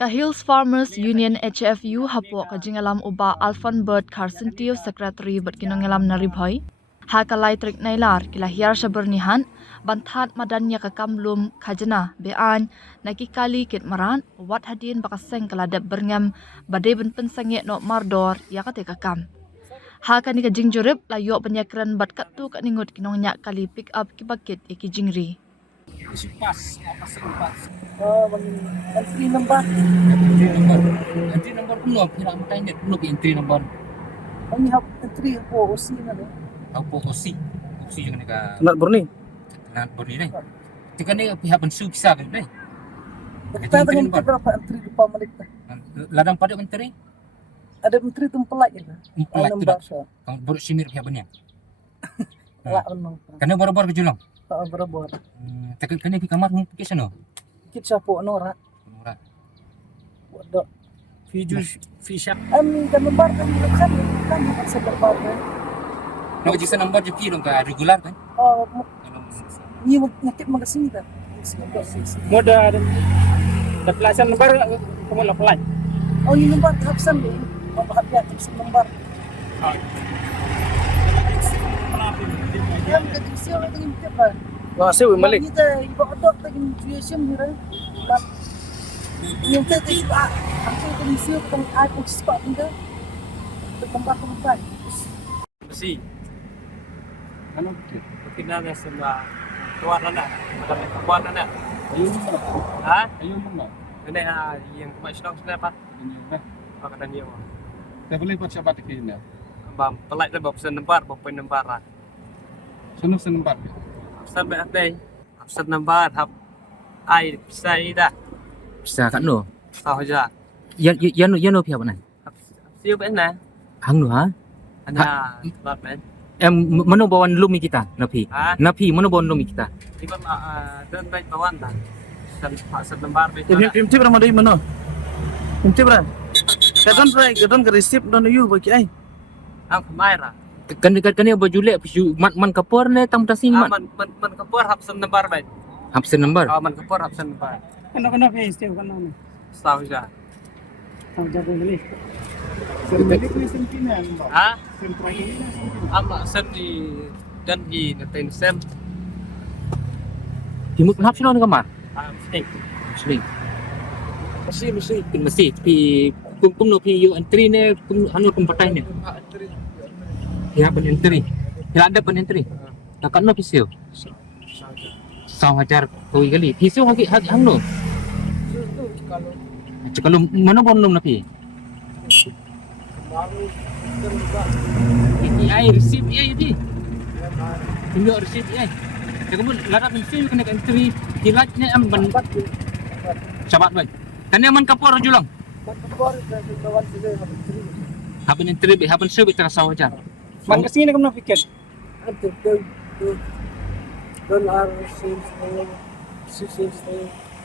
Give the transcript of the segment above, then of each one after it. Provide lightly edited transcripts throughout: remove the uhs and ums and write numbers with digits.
Ka Hills Farmers Union HFU hapo ka jingalam uba Alfon Bird Carson Tio Secretary bat kinongelam naribhoy. Ha kalay trik nailar kila hiar sabernihan banthat madanya ka kamlum khajana bean nakikali kit maran wat hadin bakaseng kaladap berngam badai ben pensange no mardor ya kate kakam. Ha kani ka jingjurip layo penyakran bat katu ka ningut kinongnya kali pick up kibakit iki jingri. Pas apa sih pas? Entry number. Entry number penuh, kira apa ini penuh entry number. Kami have entry po OC na do. Apa osi juga ni ka. Not Borni. Tenat beri ni. Tika ni pihak pensu bisa kan ni. Kita dengan berapa entry lupa malik. Ladang pada entry. Ada entry tempelak ya. Emplat tu Number dah. so. Kau buruk simir pihak benih. Lah ono. Kena bor-bor ke julang. Tak berabor. Tak kena pergi kamar mu pergi sana. Kit siapa nora. Murah. Bodoh. Fisha. Kan number kan kan bisa berbar. Nak jisa nombor je dong ka regular kan. Oh, ni nyakit magasini ta. Moda da pelasan nomor kamu lah pelan. Oh, ni number habsan ni. Oh, bahaya habsan number. Yang kedisiyo na tingin ka ba? Wah, saya malik. Kita iba odok tagin tuition ni rin. Yung tete iba, ako kedisiyo tang ako spot nda. Tambah kembali. Besi. Ano? Tingnan na sa tuwan na. Madami tuwan na. Ayun mo. Ha? Ayun mo. Ini yang kumasok na pa. Ayun na. Pakatan niyo. Tak boleh buat sahabat ke ni. Bam, pelak dah bapsan nembar, bapain nembar. Sunuk senempat. Sampai ada. Bapsan nembar hab ai bisa ida. Bisa kan no. Tahu aja. Yan no pihak mana? Siapa na? Hang no ha? Ana bab men. Mana bawan lumi kita, Napi? Ha? Napi, mana bawan lumi kita? Iba dan baik bawan ta. Bapsan nembar baik. Imti berapa dari mana? Imti berapa? Kadon ke receipt don you bagi ai. Ang kemaira. Kan apa julek man kapor ne tam tasing man. Man kapur hapsan nembar baik. Absen number. Man kapur hapsan nembar. Kena face teh kan mana? Tahu aja. Tahu jago beli. Ha? Ama sen di dan di netain sem. Timut hapsen on kamar. Steak. Mesti pi kum no pi yo entry ne kum anu kum patai ne. Ya pen entry. Ya ada pen entry. Takan no pisau. 1,000 koi kali. Pisau hang no. Kalau mana bonum na pi? Ini ai receipt ai di. Tunjuk receipt ai. Kamu lara pisau kena entry. Hilatnya am ban sabat baik. Kan man kapor julang. Haben entry be haben sebi terasa wajar. Man kesini kamu pikir.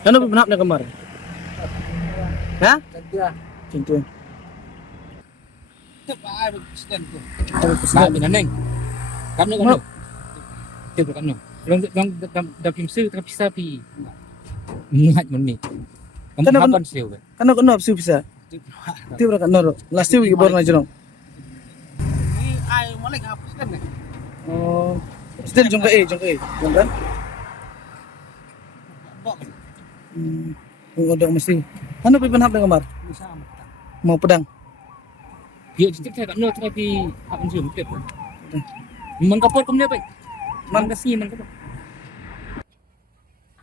Ano ba na kamar? Ha? Cintu. Nah, binaneng. Kamu kan? Coba kan? Long dah pisau tapi sapi. Muat meni. Kamu kapan sih? Kano absu bisa. Tibra kan noro. Lasti wi bor na jono. Ni ai malik hapus kan. Oh. Still jongka eh. Jongka. Udah mesti. Ano pa panhap ng kamar? Mau pedang. Ya, kita tak no tapi apa sih mungkin. Man kapor kamu ni baik. Man kasih man kapor.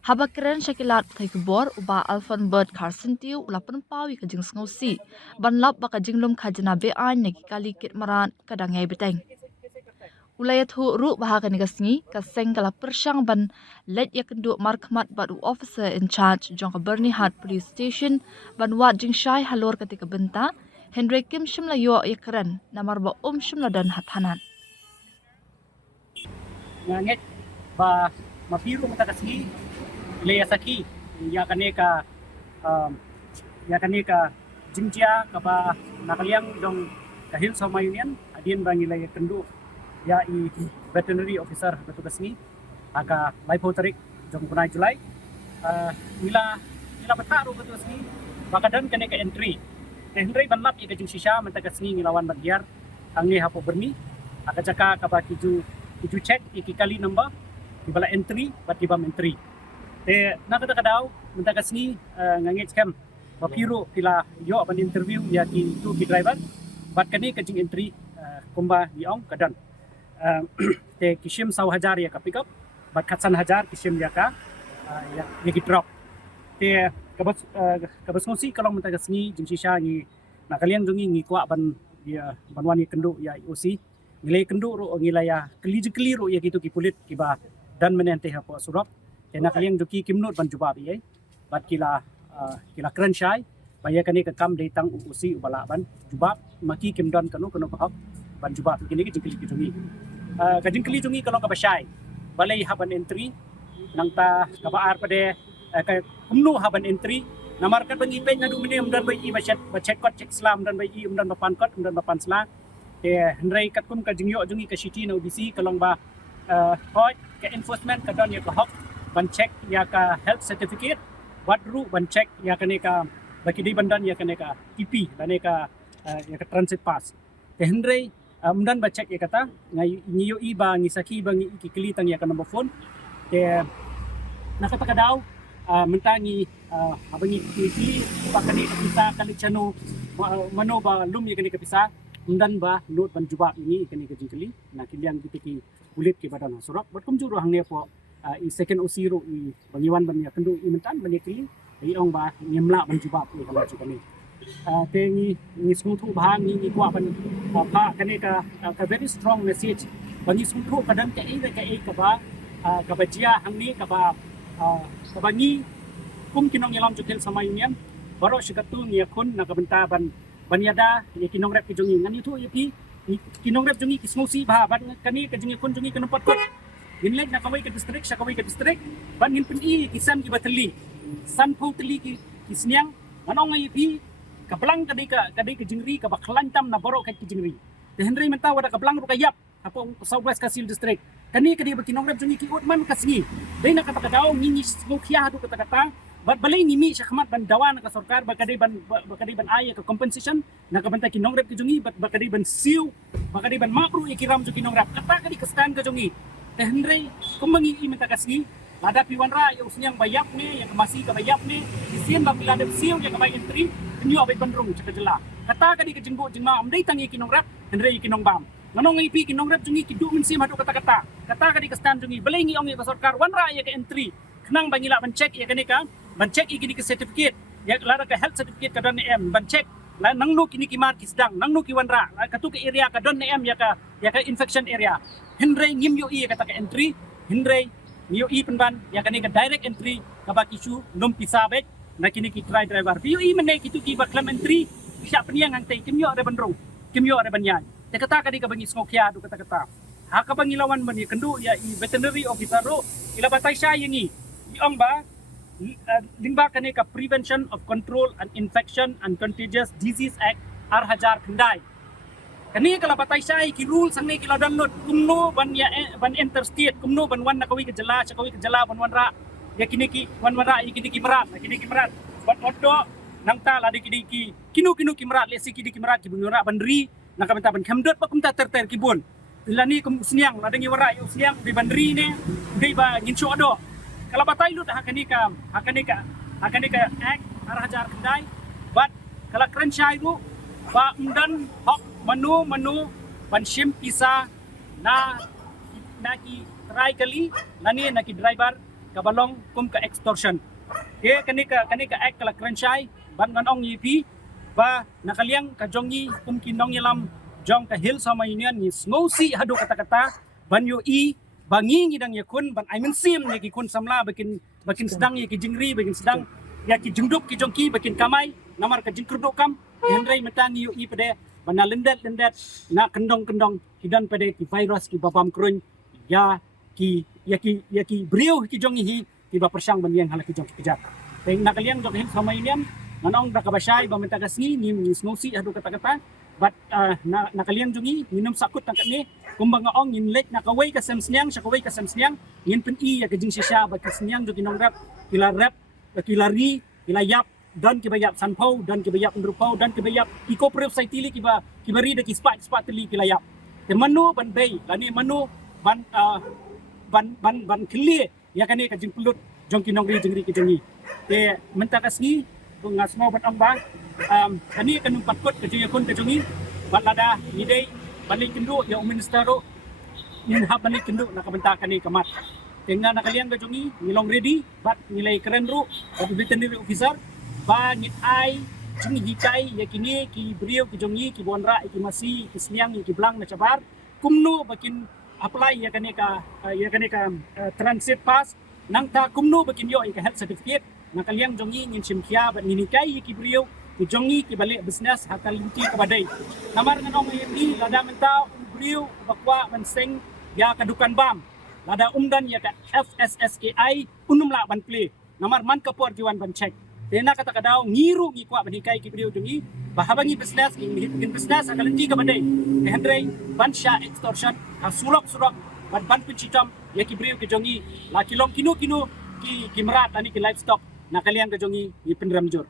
Habak keren syakilat thai kubor uba Alfon Bird Carson Tiu ulapan pawi ka jing ngausi banlap baka jinglum khajana bean nagi kali kit maran kadangai beteng. Ulayat hu ru baha ka nigasngi kaseng kala persyang ban let yakendu markmat badu officer in charge jong ka Bernihat Police Station ban wat jing syai halor ketika benta Henry Kim shimla yo yakren namar ba shimla dan hatanan. Ngangit ba mapiru mata kasih Leya saki ya kaneka jingja kaba nakaliang dong kahil sa mayunian adin bangi laya kendu ya i veterinary officer betugas ni aga life tarik jong punai Julai nila ila bata ro betul sini bakadan kene ke entry Henry ban lap ika jing shisha menta ka singi ngilawan bagyar ang ni hapo berni aka jaka ka ba kiju check iki kali number ibala entry bat ibam entry te nakata kadaw menta ka singi ngangit kam papiro kila yo apan interview ya ki tu ki driver bat kani ka jing entry kumba diong kadan te kishim 100,000 ya ka pick up bat khatsan 1,000 kishim ya ka ya ki drop te kabas ngosi kalau menta kasni jing shisha ni na kalian dungi ngi kwa ban dia banwan ni kendu ya IOC ngilai kendu ro ngilaya keli ro ya gitu ki kulit kiba dan menente hapo surap kena kalian duki kimnut ban jubab ye bat kila keren syai baya kani ka kam datang IOC ubala ban jubab maki kimdan kanu bahak ban jubab kini ki jingkeli ki dungi ka jingkeli dungi kalau ka basai balai haban entry nang ta ka baar pade ka kumnu haban entry namarkan bangi pe ngadu mene umdan bai i bachet kot cek slam dan bai i umdan bapan kot umdan bapan sla te hendrai kat kum ka jingyo jungi ka city na UBC kalong ba hoi ka enforcement ka don ya ka hok ban check ya ka health certificate wadru ban check ya ka ne ka baki di bandan ya ka ne ka TP dan ya ka transit pass te hendrai umdan ba check ya kata ngai ngiyo i ba ngisaki ba ngi ikikili tang ya ka number phone te nakata ka daw mentangi abangi kili pakani kita kali chano mano ba lum ye kani kapisa undan ba not ban juba ini kani ka jingkeli na kiliang ditiki kulit ke badan surap batkum juru hang ne po i second osiro i bangiwan ban ya kendu i mentan ban kili i ong ba nyemla ban juba i kala ju kani te ni smutu ba ni kwa ban pa kani ka very strong message bani smutu kadang ka ka ba ka bajia hang ni ka ba kabangi kum kinong yalam jutil sama union baro sikatu ni akun nakabenta banyada ye kinong rep kijungi ngan itu ye kinong rep jungi kismosi ba ban kani kajungi kun jungi kanumpat kot ginlek nakawai ke district sakawai ke district ban ngin peni kisam ki bateli san putli ki kisnyang manong ye pi kaplang kadai ke jingri ka baklantam na baro ka jingri de henry menta wada kaplang ru kayap apa Southwest Kasil district kani kadi bakinong rep jungi ki utman kasni dai na kata daw ngini smokia hadu kata bat balai ngimi syakmat ban dawan ka sarkar bakadi ban aya ka compensation na kabanta kinong rep ki jungi bakadi ban siu bakadi ban makru ikiram ju kinong rep kata kadi kastan ka jungi teh henry kumangi i menta kasni lada piwanra ya usnyang bayap ne yang masih ka bayap ne isien ba pilada siu yang ka entry kenyu abai bandrung cakajela kata kadi ka jengbo jengma amdai tangi kinong rep henry kinong bam nanong ipi kinong rep jungi kidu mensim hadu kata kadi kastan jungi balai ngi ong ya sarkar wanra ya ka entry kenang bangila ban check ya kani ka ban check ikini ka certificate ya lara ka health certificate ka don em ban check la nangnu kini ki mar kisdang nangnu ki wanra katu ka area ka don em ya ka infection area henry ngim yo i kata ka entry henry yo i penban ya kani ka direct entry ka ba kisu lum pisabek na kini ki try driver yo i menai kitu ki ba claim entry siap peniang ang tay kimyo ada bandrong kimyo ada banyan te kata kadi ka bangi skokya du kata haka bangilawan bani kendu ya i veterinary officer ro ila batay siya yengi iong ba lingba kani ka Prevention of Control and Infection and Contagious Disease Act R1000 kendai kani kala batay siya ki rule sang ni kila download kumno ban ya ban interstate kumno ban wan nakawi ka jala ban wanra ya kini ki wanra ya kini ki merat ban odo nang ta ladi kinu ki merat lesi kini ki merat ki bunura bandri nakabenta ban khamdot pa kumta ter kibun ilani kum usniang ladangi wara usniang di bandri ne di ba ngincho ado kala batay lut hakani ka act R1000 kendai bat kala krenchai ru ba undan hok manu ban shim pisa na ki try kali nani naki driver kabalong kum ka extortion ke kani ka act kala krenchai ban nganong yipi ba nakaliang kajongi kum kinong yalam jong ka hill sama union ni ngosi hadu kata banyo i bangi ngidang yakun ban I sim ni ki kun samla bakin sedang ya ki jingri bakin sedang ya ki jungdup ki jongki bakin kamai namar ka jingkurduk kam henry metangi yo i pade bana lendet na kendong hidan pade ki virus ki babam krun ya ki brio ki jongi hi ki ba persang baniang hala ki jong kejat teng nakaliang jong hill sama union manong dakabasay ba mentagasni ni ngosi hadu kata but nakaliang jungi minum sakut tangkat ni kumbang ong in lek nakaway ka semsniang sakaway ka semsniang yin pen i ya kajing sisya ba kasniang jo kinong rap kilari kilayap dan kibayap sanpau dan kibayap ndrupau dan kibayap cooperative society kibari da kispat tili kilayap te manu ban bay lani manu ban kili ya kani ka jingpulut jong kinong ri jingri ki jongi te menta kasni ngasmo ban amba kani kanung patkot ka jiyakon ka jongi balada idei balik kendu ya ministero nin ha balik kendu nakabenta kani kamat tenga nakalian ka jongi ngilong ready bat nilai keren ru bat veterinary officer ba ngit ai jongi hikai ya kini ki brio ki jongi ki bonra ki masi ki sniang ki blang na cabar kumno bakin apply ya kani ka transit pass nang ta kumno bakin yo ka health certificate nakalian jongi ngin simkia bat ninikai ki brio ki jongi ki balik business hakal linti ka badai namar nganong ni lada menta brio bakwa menseng ya kadukan bam lada umdan ya ka FSSAI unumla ban play namar man kapor jiwan ban check tena kata kadao ngiru ngi kwa banikai ki brio jongi bahabangi business ngin business hakal linti ka badai hendrei ban sha extortion surok ban pincitam ya ki brio ki jongi la kilong kinu ki merat ani ki livestock nakalian ka jongi ni penramjur